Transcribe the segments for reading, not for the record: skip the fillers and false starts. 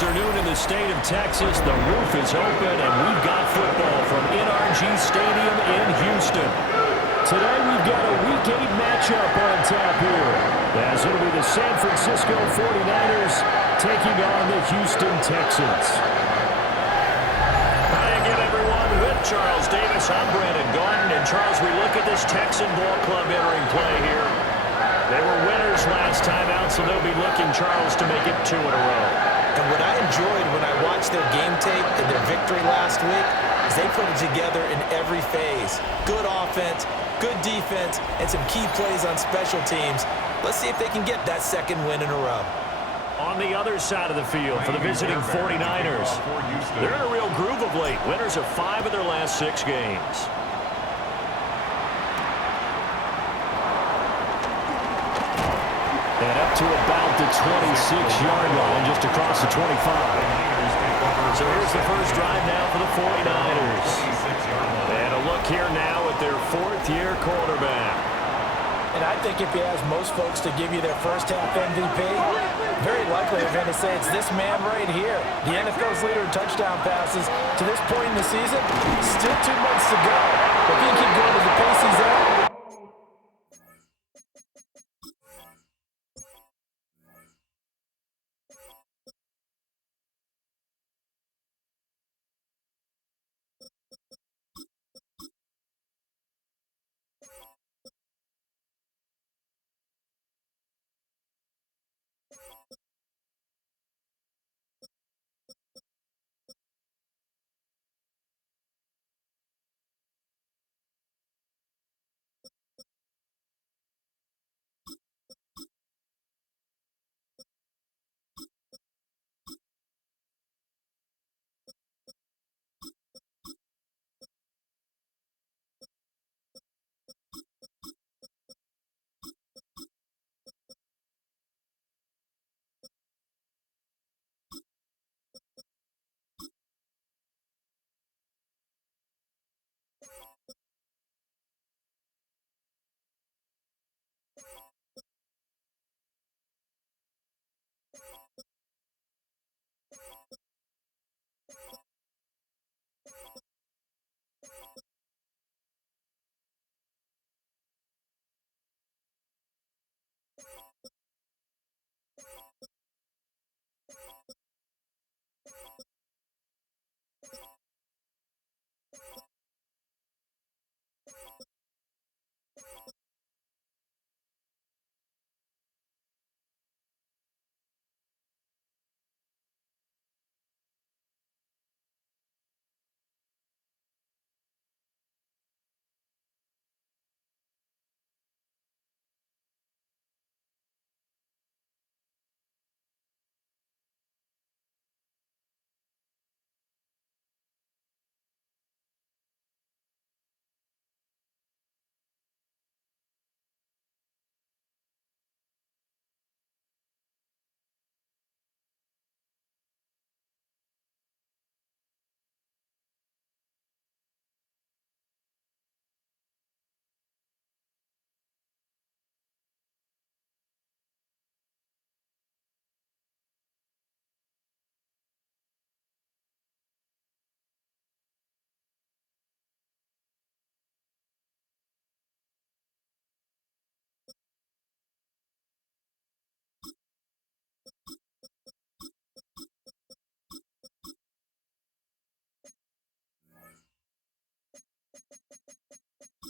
afternoon in the state of Texas. The roof is open, and we've got football from NRG Stadium in Houston. Today, we've got a Week 8 matchup on tap here, as it'll be the San Francisco 49ers taking on the Houston Texans. Hi again, everyone. With Charles Davis, I'm Brandon Gordon. And, Charles, we look at this Texan ball club entering play here. They were winners last time out, so they'll be looking, Charles, to make it 2 in a row. And what I enjoyed when I watched their game tape and their victory last week is they put it together in every phase. Good offense, good defense, and some key plays on special teams. Let's see if they can get that second win in a row. On the other side of the field for the visiting 49ers, they're in a real groove of late. Winners of 5 of their last 6 games. And up to about the 26-yard line, just across the 25. So here's the first drive now for the 49ers. And a look here now at their 4th-year quarterback. And I think if you ask most folks to give you their first-half MVP, very likely they're going to say it's this man right here. The NFL's leader in touchdown passes to this point in the season. Still 2 months to go. If he can keep going at the pace he's at,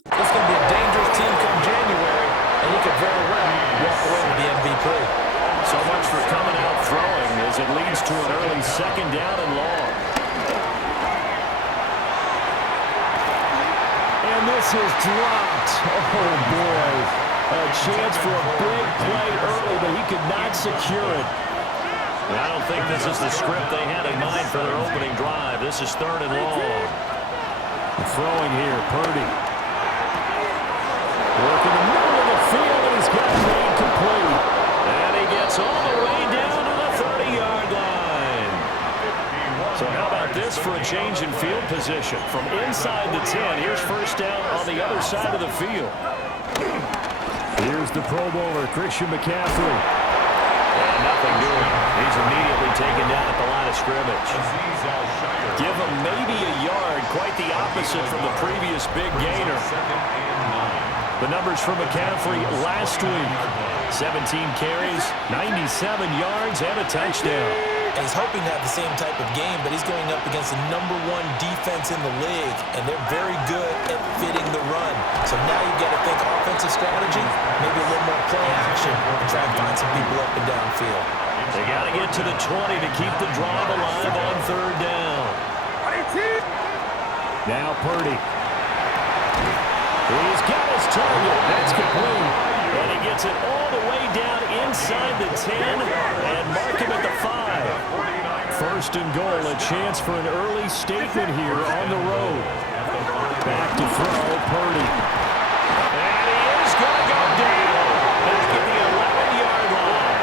this is going to be a dangerous team come January, and he could very well walk away with the MVP. So much for coming out throwing as it leads to an early 2nd down and long. And this is dropped. Oh, boy. A chance for a big play early, but he could not secure it. I don't think this is the script they had in mind for their opening drive. This is 3rd and long. Throwing here, Purdy. Working the middle of the field, and he's got it made complete. And he gets all the way down to the 30-yard line. So how about this for a change in field position? From inside the 10, here's 1st down on the other side of the field. Here's the Pro Bowler, Christian McCaffrey. And nothing doing. He's immediately taken down at the line of scrimmage. Give him maybe a yard, quite the opposite from the previous big gainer. The numbers for McCaffrey last week: 17 carries, 97 yards, and a touchdown. And he's hoping to have the same type of game, but he's going up against the #1 defense in the league, and they're very good at fitting the run. So now you've got to think offensive strategy, maybe a little more play action, and try and find some people up and downfield. They got to get to the 20 to keep the drive alive on third down. Now Purdy. He's got his target. That's complete. And he gets it all the way down inside the 10 and mark him at the 5. First and goal, a chance for an early statement here on the road. Back to throw, Purdy. And he is going to go down back at the 11-yard line.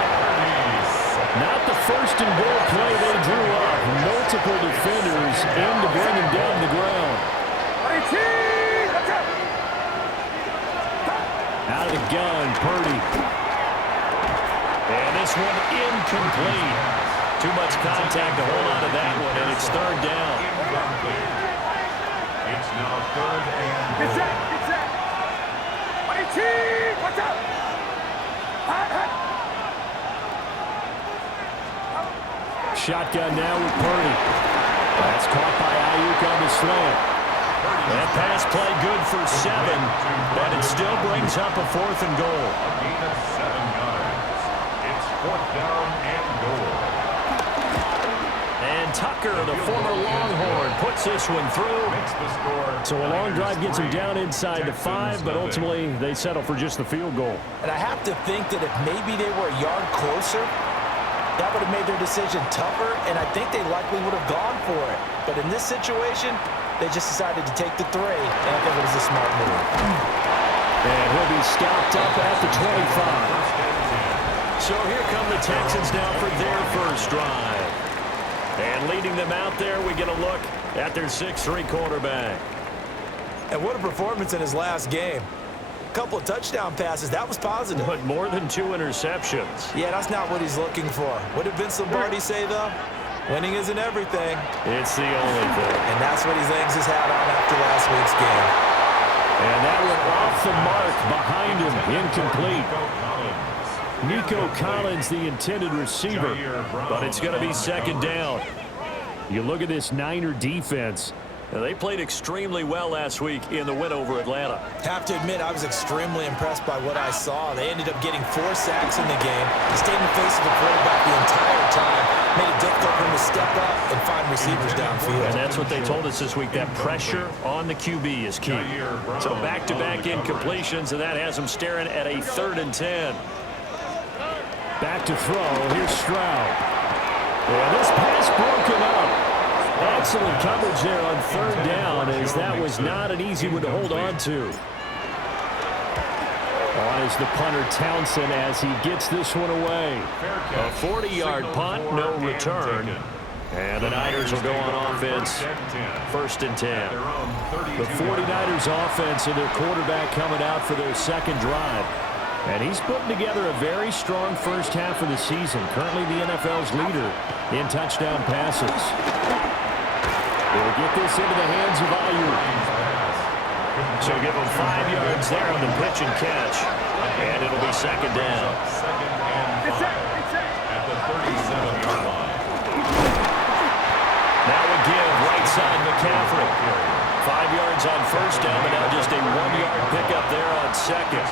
Not the first and goal play they drew up. Multiple defenders in to bring him down the ground. Out of the gun, Purdy. And this one incomplete. Too much contact to hold on to that one, and it's third down. It's now third and goal. Shotgun now with Purdy. That's caught by Ayuk on the slant. That pass play good for 7, but it still brings up a 4th and goal. A gain of 7 yards. It's 4th down and goal. And Tucker, the former Longhorn, puts this one through. Makes the score. So a long drive gets him down inside the 5, but ultimately they settle for just the field goal. And I have to think that if maybe they were a yard closer, that would have made their decision tougher, and I think they likely would have gone for it. But in this situation, they just decided to take the 3, and I think it was a smart move. And he'll be stopped up at the 25. So here come the Texans now for their first drive. And leading them out there, we get a look at their 6'3" quarterback. And what a performance in his last game. Couple of touchdown passes. That was positive. But more than 2 interceptions. Yeah, that's not what he's looking for. What did Vince Lombardi say, though? Winning isn't everything. It's the only thing. And that's what he hangs his hat on after last week's game. And that went off the mark behind him. Incomplete. Nico Collins, the intended receiver. But it's going to be second down. You look at this Niner defense. Now, they played extremely well last week in the win over Atlanta. Have to admit, I was extremely impressed by what I saw. They ended up getting 4 sacks in the game. Stayed in the face of the quarterback the entire time. Made it difficult for him to step up and find receivers downfield. And that's what they told us this week. That pressure on the QB is key. So back-to-back incompletions, and that has them staring at a 3rd and 10. Back to throw. Here's Stroud. And this pass broken up. Excellent coverage there on 3rd down, as that was not an easy one to hold on to. On is the punter Townsend as he gets this one away. A 40-yard punt, no return. And the Niners will go on offense. 1st and 10. The 49ers offense and their quarterback coming out for their second drive. And he's putting together a very strong first half of the season. Currently the NFL's leader in touchdown passes. They'll get this into the hands of Ayuk. So give him 5 yards there on the pitch and catch. And it'll be second down. Second and 5 at the 37-yard line. Now we give right side McCaffrey. 5 yards on first down, but now just a 1-yard pickup there on second.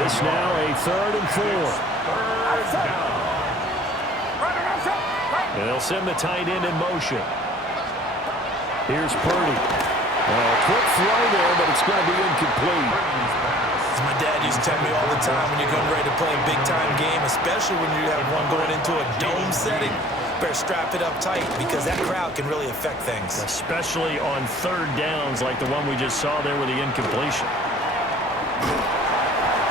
This now a 3rd and 4. And they'll send the tight end in motion. Here's Purdy. Quick throw there, but it's going to be incomplete. As my dad used to tell me all the time, when you're getting ready to play a big-time game, especially when you have one going into a dome setting, better strap it up tight because that crowd can really affect things. Especially on 3rd downs like the one we just saw there with the incompletion.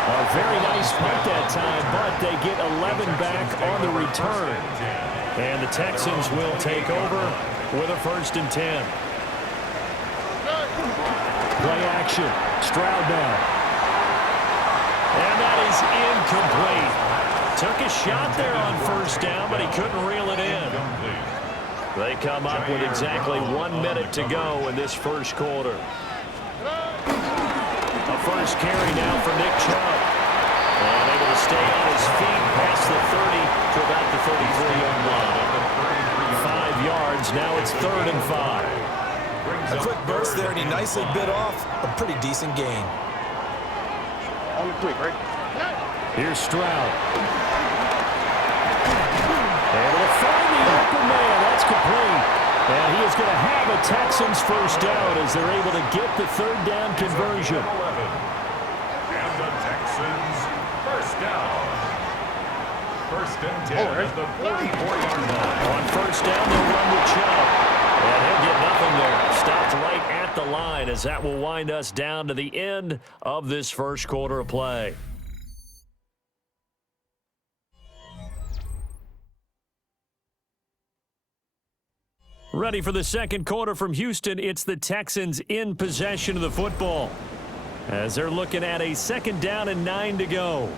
A very nice punt that time, but they get 11 back on the return. And the Texans will take over with a 1st and 10. Play action. Stroud now. And that is incomplete. Took a shot there on first down, but he couldn't reel it in. They come up with exactly 1 minute to go in this first quarter. A first carry now for Nick Chubb. And able to stay on his feet past the 30 to about the 33-yard line. 5 yards, now it's 3rd and 5. A quick burst there, and he nicely bit off a pretty decent gain. Here's Stroud. Able to find the open man. That's complete. And he is going to have a Texans first down as they're able to get the 3rd down conversion. And the Texans first down. 1st and 10 at the 44-yard line. On first down, they'll run with Chubb. And he'll get nothing there. Stopped right at the line as that will wind us down to the end of this first quarter of play. Ready for the second quarter from Houston. It's the Texans in possession of the football as they're looking at a 2nd down and 9 to go.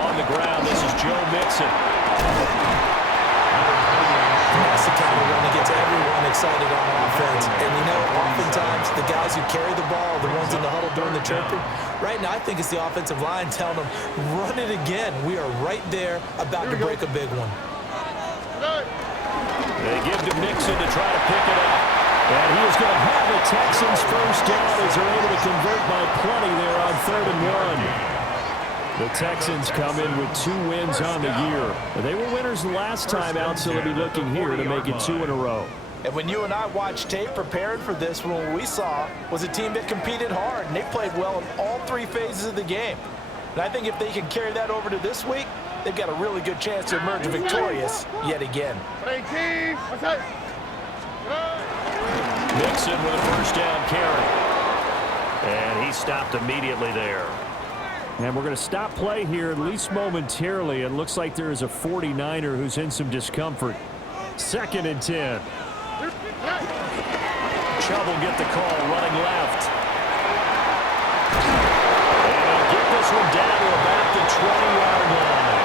On the ground, this is Joe Mixon. That's the kind of run that gets everyone excited on offense. And you know, oftentimes the guys who carry the ball, the ones in the huddle doing the chirping, right now I think it's the offensive line telling them, run it again. We are right there about to break a big one. They give to Mixon to try to pick it up. And he is going to have a Texans first down as they're able to convert by plenty there on 3rd and 1. The Texans come in with 2 wins on the year. They were winners the last time out, so they'll be looking here to make it 2 in a row. And when you and I watched tape preparing for this one, what we saw was a team that competed hard, and they played well in all 3 phases of the game. And I think if they can carry that over to this week, they've got a really good chance to emerge victorious yet again. Mixon with a first down carry. And he stopped immediately there. And we're going to stop play here, at least momentarily. It looks like there is a 49er who's in some discomfort. 2nd and 10. Chubb will get the call running left. And he'll get this one down to about the 20-yard line.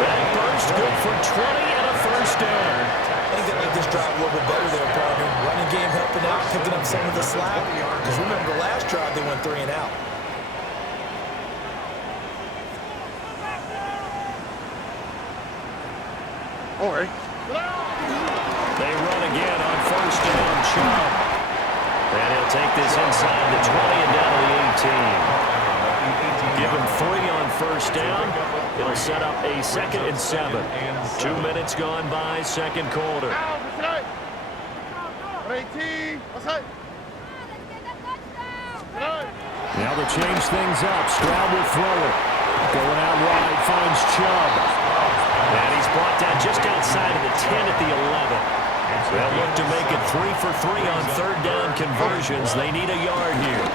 That burst good for 20 and a first down. I think they like this drive a little bit better there, partner. Running game helping out, picking up some of the slack. Because remember the last drive, they went 3 and out. They run again on first down, Chubb. And he'll take this inside the 20 and down to the 18. Give him 3 on first down. It'll set up a 2nd and 7. 2 minutes gone by, second quarter. Now they change things up. Stroud will throw it. Going out wide, finds Chubb. And he's brought down just outside of the 10 at the 11. They'll look to make it 3 for 3 on 3rd down conversions. They need a yard here.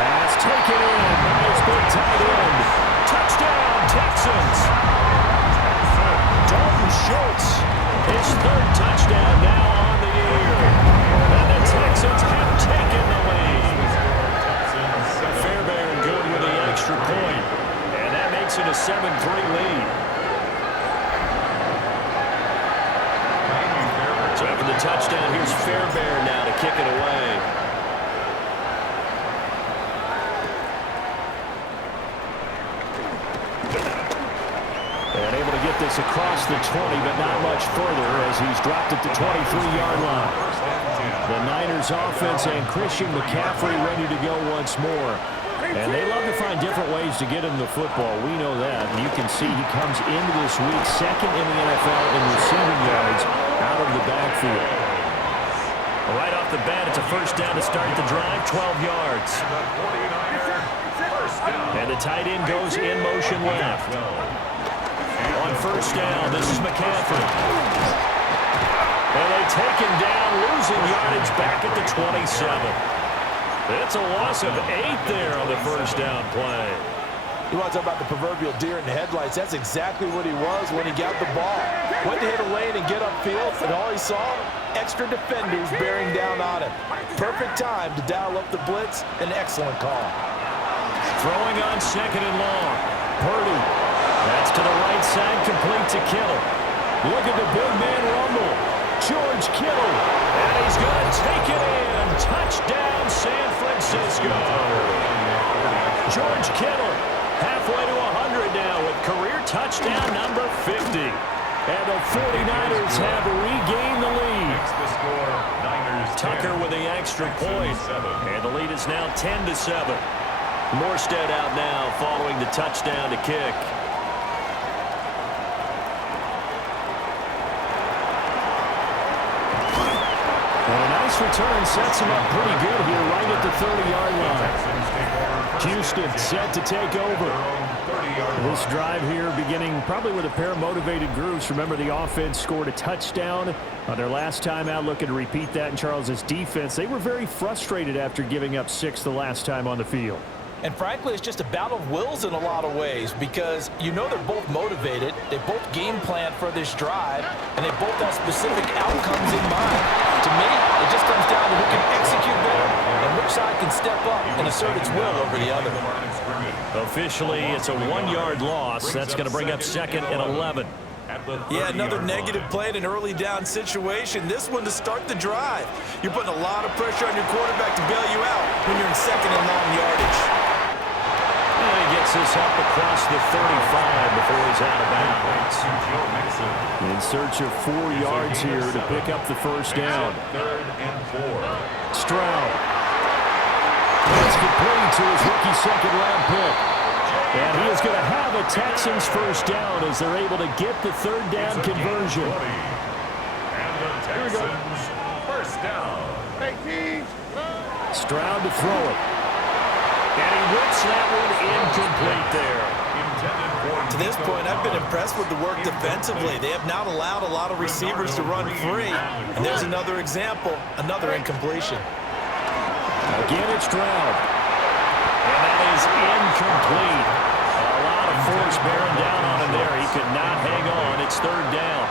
Pass taken in by his big tight end. Touchdown, Texans. Dalton Schultz, his 3rd touchdown now on the year. And the Texans have taken the lead. Fairbairn good with the extra point. And that makes it a 7-3 lead. So after the touchdown, here's Fairbairn now to kick it away. And able to get this across the 20, but not much further as he's dropped at the 23-yard line. The Niners offense and Christian McCaffrey ready to go once more. And they love to find different ways to get him the football. We know that. And you can see he comes into this week 2nd in the NFL in receiving yards out of the backfield. Right off the bat, it's a first down to start the drive, 12 yards. And the tight end goes in motion left. On first down, this is McCaffrey. And they take him down, losing yardage back at the 27. It's a loss of 8 there on the first down play. You want to talk about the proverbial deer in the headlights? That's exactly what he was when he got the ball. Went to hit a lane and get upfield, and all he saw extra defenders bearing down on him. Perfect time to dial up the blitz. An excellent call. Throwing on 2nd and long. Purdy. That's to the right side, complete to Kittle. Look at the big man rumble. George Kittle. And he's going to take it in. Touchdown, San Francisco. George Kittle halfway to 100 now with career touchdown number 50. And the 49ers have regained the lead. Tucker with the extra point. And the lead is now 10-7. Morstead out now following the touchdown to kick. And a nice return sets him up pretty good here right at the 30-yard line. Houston set to take over. This drive here beginning probably with a pair of motivated groups. Remember, the offense scored a touchdown on their last time out, looking to repeat that in Charles's defense. They were very frustrated after giving up 6 the last time on the field. And frankly, it's just a battle of wills in a lot of ways because you know they're both motivated, they both game plan for this drive, and they both have specific outcomes in mind. To me, it just comes down to who can execute better and which side can step up and assert its will over the other. Officially, it's a 1-yard loss. That's going to bring up 2nd and 11. Yeah, another negative play in an early down situation. This one to start the drive. You're putting a lot of pressure on your quarterback to bail you out when you're in 2nd and long yardage. And he gets this up across the 35 before he's out of bounds. In search of 4 yards here to pick up the first down. 3rd and 4. Stroud. It's complete to his rookie 2nd-round pick. And he is going to have a Texans first down as they're able to get the 3rd down conversion. And the Texans first down. Stroud to throw it. And he whips that one incomplete there. To this point, I've been impressed with the work defensively. They have not allowed a lot of receivers to run free. And there's another example, another incompletion. Again, it's Stroud. And that is incomplete. A lot of force bearing down on him there. He could not hang on. It's 3rd down.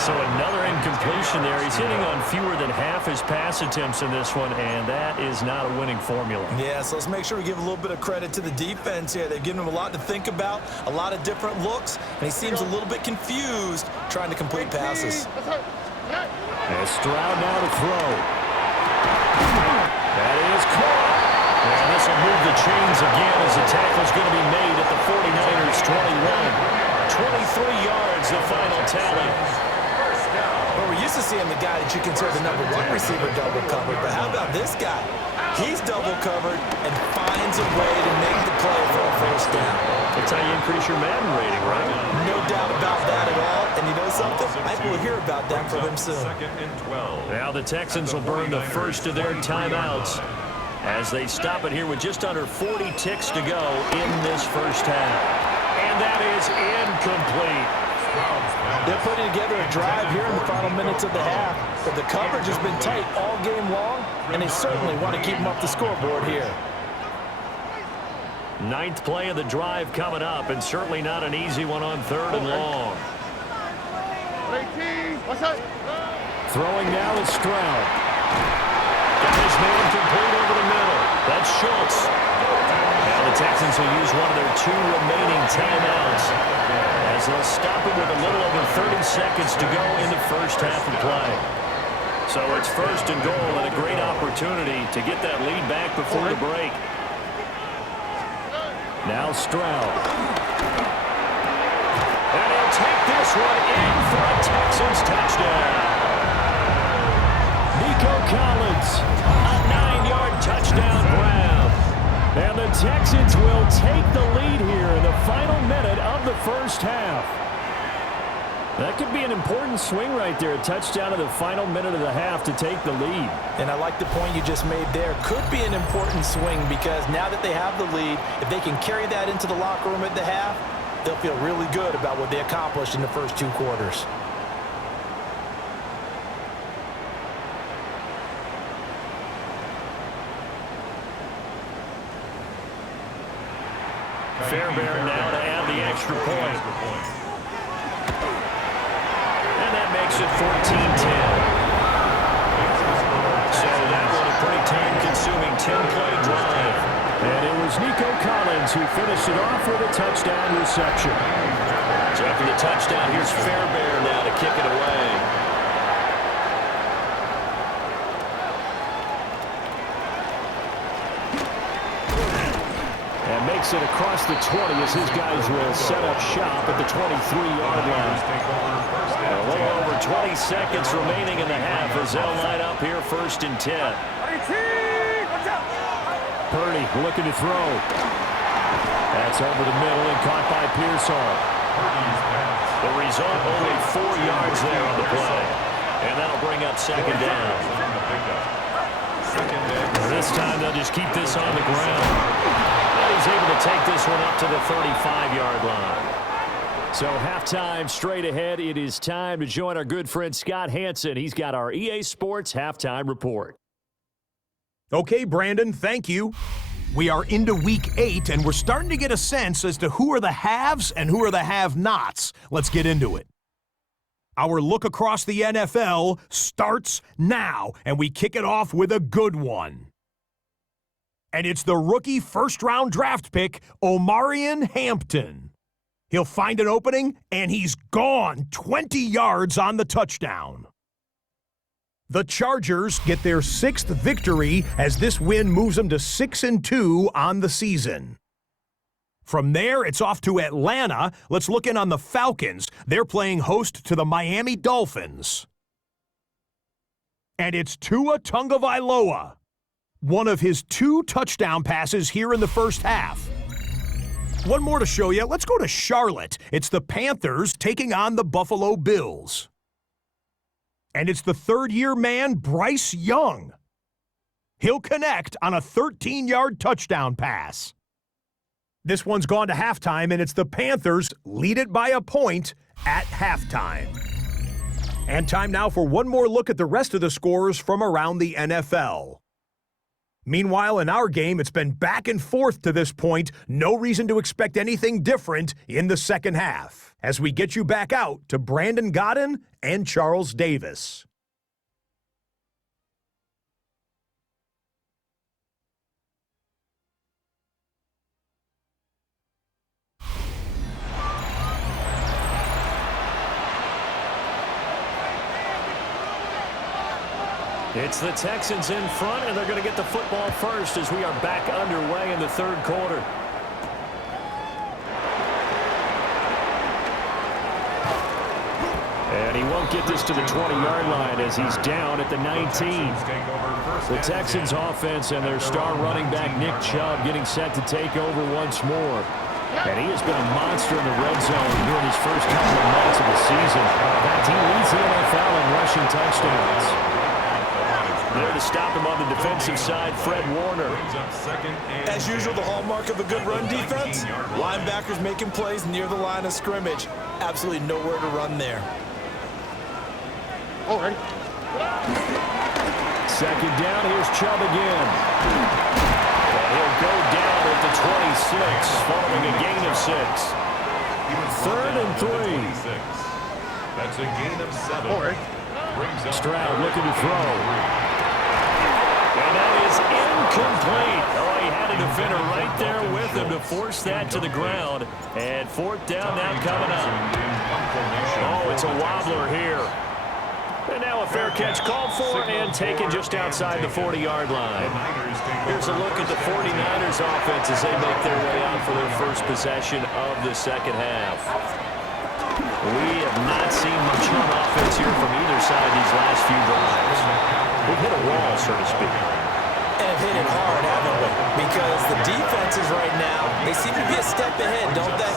So another incompletion there. He's hitting on fewer than half his pass attempts in this one, and that is not a winning formula. Yeah, so let's make sure we give a little bit of credit to the defense here. They've given him a lot to think about, a lot of different looks, and he seems a little bit confused trying to complete passes. And Stroud now to throw. That is caught. And this will move the chains again as the tackle's going to be made at the 49ers 21. 23 yards, the final tally. Well, we're used to seeing the guy that you consider the #1 receiver double covered, but how about this guy? He's double covered and finds a way to make the play for a first down. That's how you increase your Madden rating, right? No doubt about that at all. And you know something? I think we'll hear about that from him soon. 2nd and 12. Now the Texans will burn the first of their timeouts as they stop it here with just under 40 ticks to go in this first half. And that is incomplete. They're putting together a drive here in the final minutes of the half, but the coverage has been tight all game long, and they certainly want to keep them up the scoreboard here. 9th play of the drive coming up, and certainly not an easy one on 3rd and long. Throwing now is Stroud. Got his man complete over the middle. That's Schultz. Now the Texans will use one of their 2 remaining timeouts as they'll stop it with a little over 30 seconds to go in the first half of play. So it's 1st and goal and a great opportunity to get that lead back before the break. Now Stroud. And he'll take this one in for a Texans touchdown. Nico Collins, A 9-yard touchdown grab. and the Texans will take the lead here in the final minute of the first half. That could be an important swing right there, a touchdown in the final minute of the half to take the lead. And I like the point you just made there. Could be an important swing because now that they have the lead, if they can carry that into the locker room at the half, they'll feel really good about what they accomplished in the first 2 quarters. Fairbairn now to add the extra point. And that makes it 14-10. was Nico Collins who finished it off with a touchdown reception. So after the touchdown, here's Fairbairn now to kick it away. And makes it across the 20 as his guys will set up shop at the 23-yard line. A little over 20 seconds remaining in the half as they'll line up here 1st and 10. Purdy looking to throw. That's over the middle and caught by Pearsall. The result, only 4 yards there on the play. And that'll bring up 2nd down. This time they'll just keep this on the ground. And he's able to take this one up to the 35-yard line. So halftime straight ahead. It is time to join our good friend Scott Hansen. He's got our EA Sports halftime report. Okay, Brandon, thank you. We are into Week 8, and we're starting to get a sense as to who are the haves and who are the have-nots. Let's get into it. Our look across the NFL starts now, and we kick it off with a good one. And it's the rookie first-round draft pick, Omarion Hampton. He'll find an opening, and he's gone 20 yards on the touchdown. The Chargers get their 6th victory as this win moves them to 6-2 on the season. From there, it's off to Atlanta. Let's look in on the Falcons. They're playing host to the Miami Dolphins. And it's Tua Tagovailoa. One of his 2 touchdown passes here in the first half. One more to show you. Let's go to Charlotte. It's the Panthers taking on the Buffalo Bills. And it's the third-year man, Bryce Young. He'll connect on a 13-yard touchdown pass. This one's gone to halftime, and it's the Panthers lead it by a point at halftime. And time now for one more look at the rest of the scores from around the NFL. Meanwhile, in our game, it's been back and forth to this point. No reason to expect anything different in the second half, as we get you back out to Brandon Godden and Charles Davis. It's the Texans in front, and they're going to get the football first as we are back underway in the third quarter. And he won't get this to the 20-yard line as he's down at the 19. The Texans offense and their star running back Nick Chubb getting set to take over once more. And he has been a monster in the red zone during his first couple of months of the season. In fact, he leads the NFL in rushing touchdowns. There to stop him on the defensive side, Fred Warner. As usual, the hallmark of a good run defense, linebackers making plays near the line of scrimmage. Absolutely nowhere to run there. Second down, here's Chubb again. And he'll go down at the 26, following a gain of 6. 3rd and 3. That's a gain of 7. Stroud looking to throw. And that is incomplete. Oh, he had a defender right there with him to force that to the ground. And 4th down now coming up. Oh, it's a wobbler here. And now a fair catch called for and taken just outside the 40-yard line. Here's a look at the 49ers offense as they make their way out for their first possession of the second half. We have not seen much on offense here from either side these last few drives. We've hit a wall, so to speak. And have hit it hard, haven't we? Because the defenses right now, they seem to be a step ahead, don't they?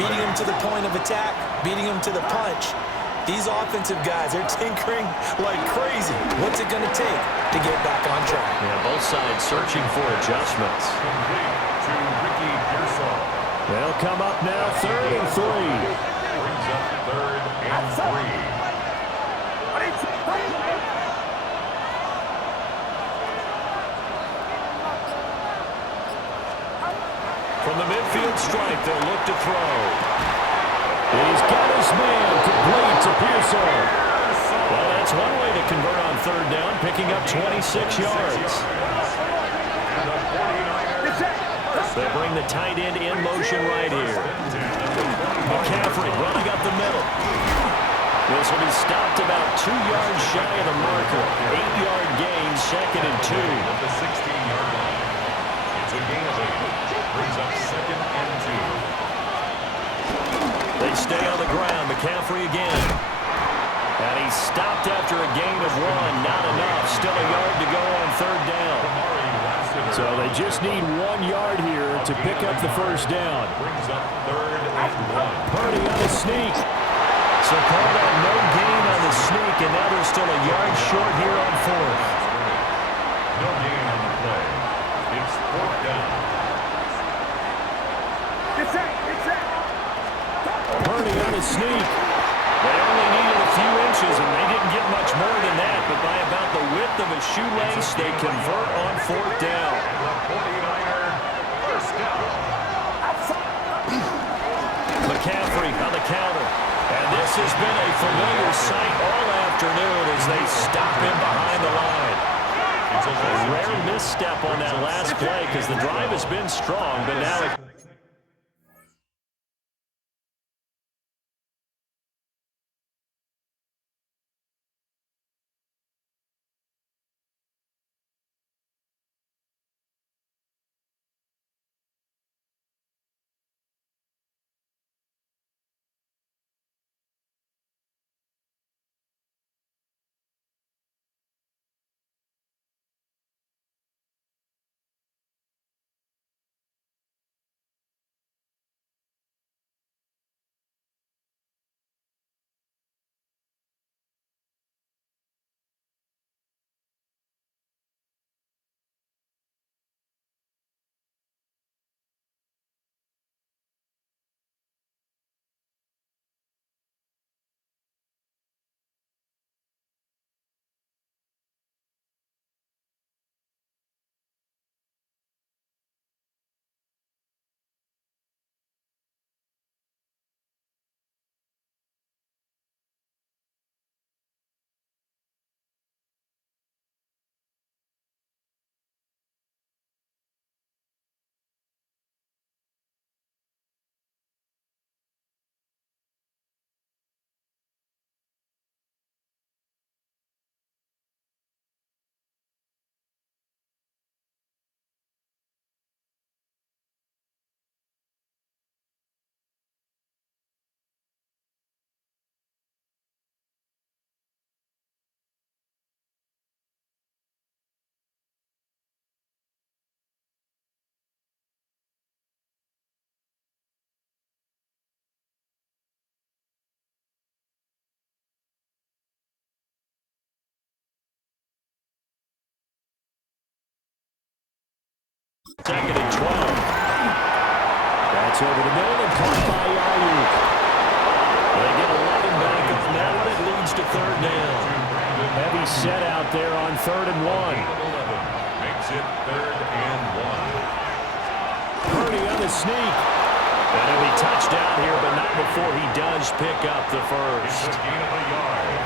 Beating them to the point of attack, beating them to the punch. These offensive guys, they're tinkering like crazy. What's it going to take to get back on track? Yeah, both sides searching for adjustments. They'll come up now, 3rd and 3. Brings up 3rd and 3. From the midfield stripe, they'll look to throw. He's got his man complete to Pearsall. Well, that's one way to convert on 3rd down, picking up 26 yards. They'll bring the tight end in motion right here. McCaffrey running up the middle. This will be stopped about 2 yards shy of the marker. 8-yard gain, 2nd and 2. At the 16-yard line. It's a gain of 8. Brings up 2nd and 2. They stay on the ground. McCaffrey again. And he's stopped after a gain of 1. Not enough. Still a yard to go on 3rd down. So they just need 1 yard here to pick up the first down. Brings up 3rd and 1. Purdy on the sneak. So call that no gain on the sneak, and now they're still a yard short here on 4th. No gain on the play. It's 4th down. Purdy on the sneak. They only needed a few inches, and they didn't get much more than that, but by about the width of a shoelace, they convert on 4th down. The 49er, first down. McCaffrey on the counter. And this has been a familiar sight all afternoon as they stop him behind the line. It's a rare misstep on that last play because the drive has been strong, but now it... Second and 12. That's over the middle and caught by Ayuk. They get 11 back on that one. It leads to 3rd down. Heavy set out there on 3rd and 1. 11 makes it 3rd and 1. Purdy on the sneak. And he'll be touched out here, but not before he does pick up the It's first. a gain of a yard.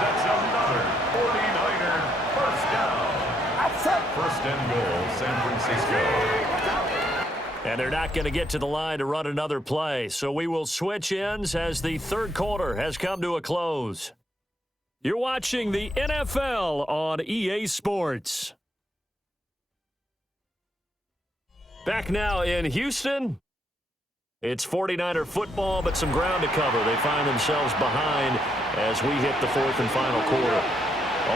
That's another 49er first down. 1st and goal, San Francisco. And they're not going to get to the line to run another play, so we will switch ends as the 3rd quarter has come to a close. You're watching the NFL on EA Sports. Back now in Houston. It's 49er football, but some ground to cover. They find themselves behind as we hit the 4th and final quarter.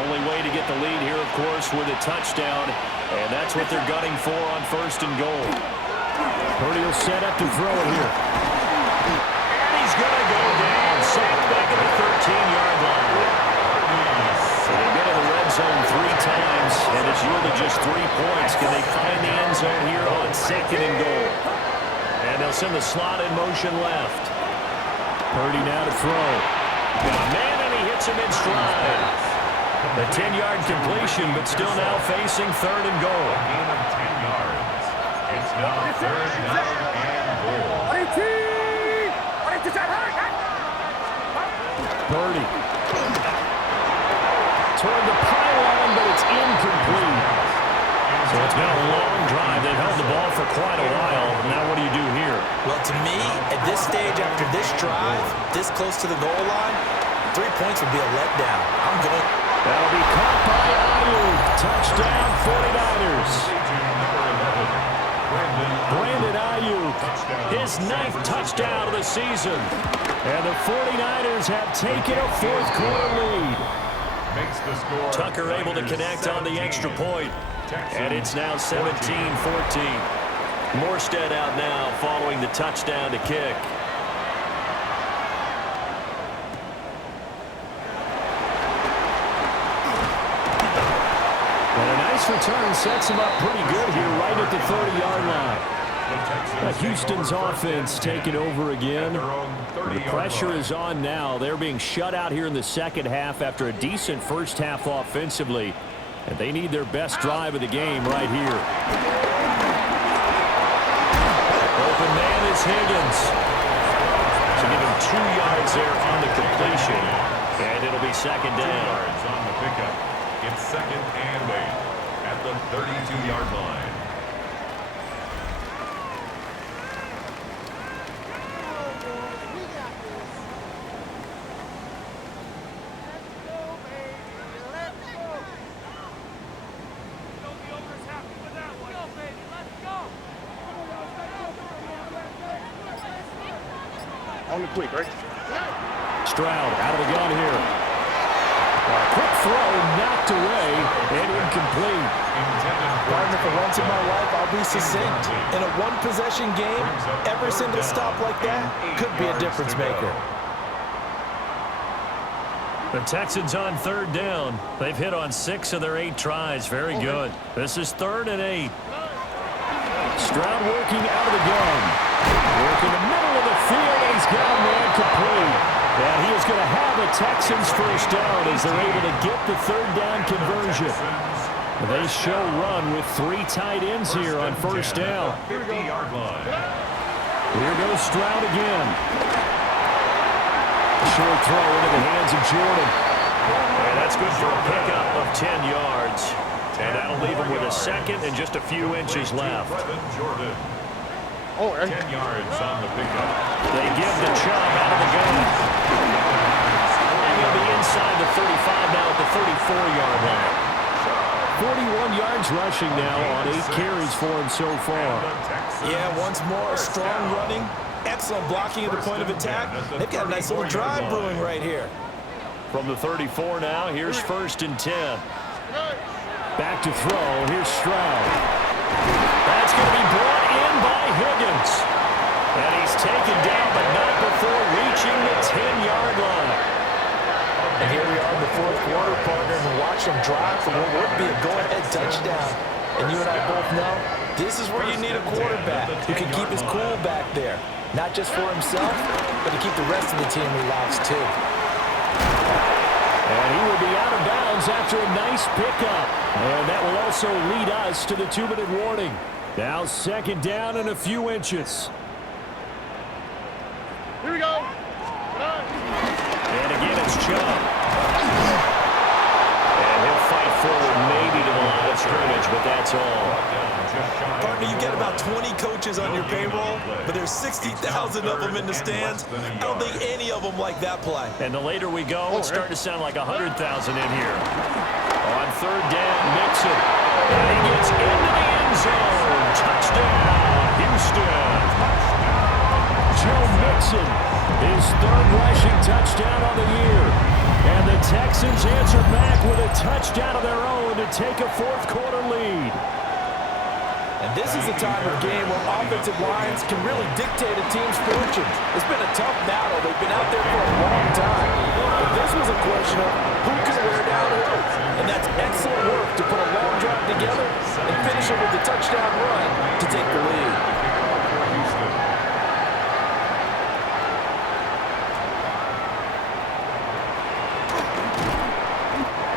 Only way to get the lead here, of course, with a touchdown, and that's what they're gunning for on 1st and goal. Purdy will set up to throw it here. And he's going to go down, sacked back at the 13-yard line. So they've been in the red zone 3 times, and it's yielded just 3 points. Can they find the end zone here on 2nd and goal? And they'll send the slot in motion left. Purdy now to throw. Got a man, and he hits him in stride. The 10-yard completion, but still now facing 3rd and goal. Gain of 10 yards. It's now 3rd down and goal. Purdy. Toward the pylon, but it's incomplete. So Well, it's been a long drive. They've held the ball for quite a while. Now what do you do here? Well, to me, at this stage after this drive, this close to the goal line, 3 points would be a letdown. I'm going. That'll be caught by Ayuk. Touchdown, 49ers. Brandon Ayuk, his 9th touchdown of the season. And the 49ers have taken a fourth-quarter lead. Tucker able to connect on the extra point. And it's now 17-14. Morstead out now following the touchdown to kick. And a nice return sets him up pretty good here right at the 30-yard line. Houston's offense taking over again. The pressure is on now. They're being shut out here in the second half after a decent first half offensively. And they need their best drive of the game right here. Open man is Higgins. So give him 2 yards there on the completion. And it'll be second down. 2 yards on the pickup. It's second and 8 at the 32-yard line. On the quick, right? Stroud out of the gun here. A quick throw knocked away and incomplete. Partner, for once in my life, I'll be succinct. In a one-possession game, every single stop like that could be a difference maker. The Texans on third down. They've hit on 6 of their 8 tries. Very good. This is 3rd and 8. Stroud working out of the gun. Working the middle of the field, and he's got a man complete. And he is going to have a Texans first down as they're able to get the third down conversion. They show run with 3 tight ends here on first down. 50-yard line. Here goes Stroud again. Short throw into the hands of Jordan. And that's good for a pickup of 10 yards. And that'll leave him with a second and just a few inches left. 10 yards on the pickup. They give the Chubb out of the gun. And he'll be inside the 35 now at the 34-yard line. 41 yards rushing now on 8 carries for him so far. Yeah, once more, strong running, excellent blocking at the point of attack. They've got a nice little drive brewing right here. From the 34 now, here's 1st and 10. Back to throw. Here's Stroud. That's going to be brought in by Higgins. And he's taken down, but not before reaching the 10-yard line. And here we are in the fourth quarter, partner, and watch them drive for what would be a go-ahead touchdown. And you and I both know this is where you need a quarterback who can keep his cool back there. Not just for himself, but to keep the rest of the team relaxed too. And he will be out of bounds after a nice pickup. And that will also lead us to the 2-minute warning. Now second down and a few inches. Here we go. And again, it's Chubb. And he'll fight forward maybe to the line of scrimmage, but that's all. Partner, you get about 20 coaches on your payroll, but there's 60,000 of them in the stands. I don't think any of them like that play. And the later we go, it's starting to sound like 100,000 in here. On third down, Mixon. And he gets into the end zone. Touchdown, Houston. Joe Mixon, his 3rd rushing touchdown on the year. And the Texans answer back with a touchdown of their own to take a fourth-quarter lead. And this is a time of game where offensive lines can really dictate a team's fortunes. It's been a tough battle. They've been out there for a long time. But this was a question of who can wear down who. And that's excellent work to put a long drive together and finish it with a touchdown run to take the lead.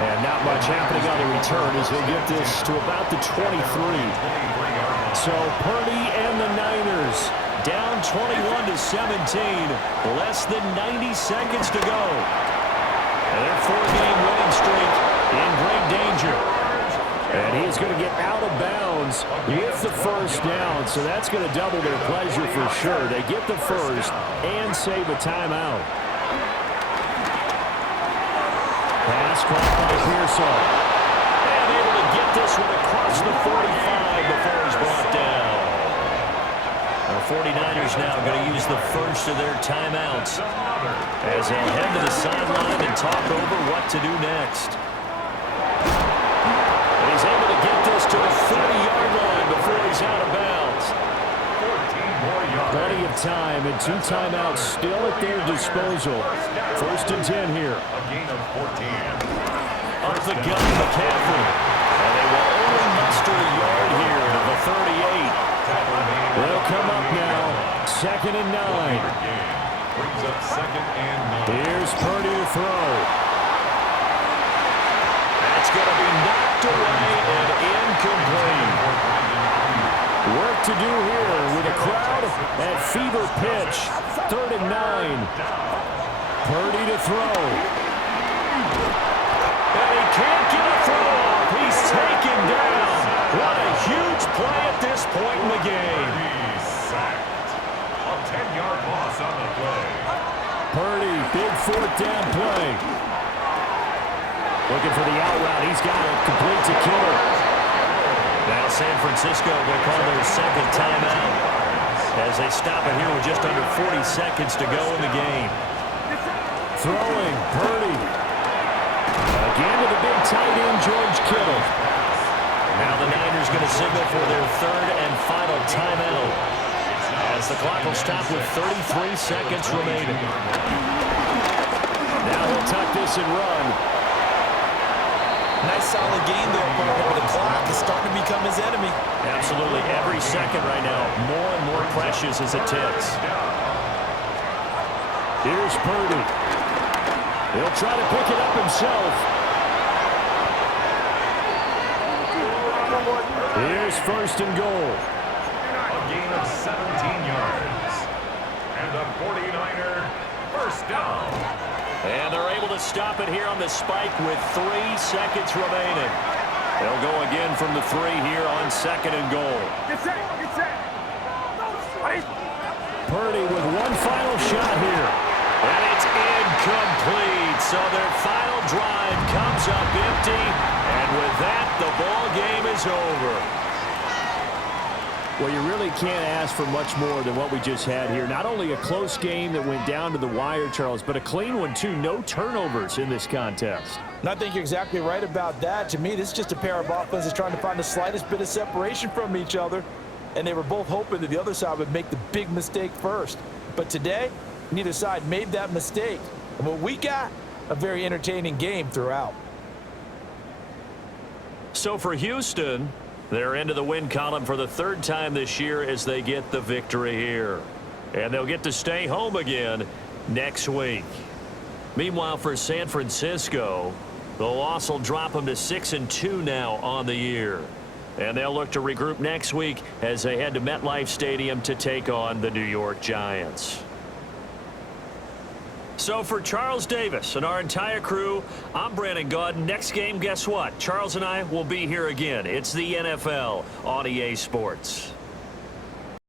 And not much happening on the return as he'll get this to about the 23. So Purdy and the Niners down 21-17. Less than 90 seconds to go. And their 4-game winning streak in great danger. And he's going to get out of bounds with the first down, so that's going to double their pleasure for sure. They get the first and save a timeout. Pass caught by Pearsall. And able to get this one across the 45 before he's brought down. The 49ers now going to use the first of their timeouts as they'll head to the sideline and talk over what to do next. And he's able to get this to the 30-yard line before he's out of bounds. 14 more yards. Plenty of time and 2 timeouts still at their disposal. First and 10 here. A gain of 14. Up the gun, McCaffrey. And they will only muster a yard here to the 38. They'll come up now. 2nd and 9. Brings up 2nd and 9. Here's Purdy to throw. That's going to be knocked away and incomplete. Work to do here with a crowd at fever pitch. 3rd and 9. Purdy to throw. And he can't get a throw off. He's taken down. What a huge play at this point in the game. He's sacked. A 10-yard loss on the play. Purdy, big 4th down play. Looking for the out route. He's got it. Complete to Kittle. Now San Francisco will call their 2nd timeout as they stop it here with just under 40 seconds to go in the game. Throwing, Purdy. Again to the big tight end, George Kittle. Now the Niners going to signal for their 3rd and final timeout as the clock will stop with 33 seconds remaining. Now he'll tuck this and run. Nice solid game there, but the clock is starting to become his enemy. Absolutely. Every second right now, more and more precious as it ticks. Here's Purdy. He'll try to pick it up himself. Here's 1st and goal. A gain of 17 yards. And the 49er first down. And they're able to stop it here on the spike with 3 seconds remaining. They'll go again from the 3 here on 2nd and goal. Get set. Get set. Ready? Purdy with one final shot here. And it's incomplete. So their final drive comes up empty. And with that, the ball game is over. Well, you really can't ask for much more than what we just had here. Not only a close game that went down to the wire, Charles, but a clean one, too. No turnovers in this contest. And I think you're exactly right about that. To me, this is just a pair of offenses trying to find the slightest bit of separation from each other. And they were both hoping that the other side would make the big mistake first. But today, neither side made that mistake. And what we got, a very entertaining game throughout. So for Houston, they're into the win column for the 3rd time this year as they get the victory here. And they'll get to stay home again next week. Meanwhile, for San Francisco, the loss will drop them to 6-2 now on the year. And they'll look to regroup next week as they head to MetLife Stadium to take on the New York Giants. So for Charles Davis and our entire crew, I'm Brandon Gaudin. Next game, guess what? Charles and I will be here again. It's the NFL on EA Sports.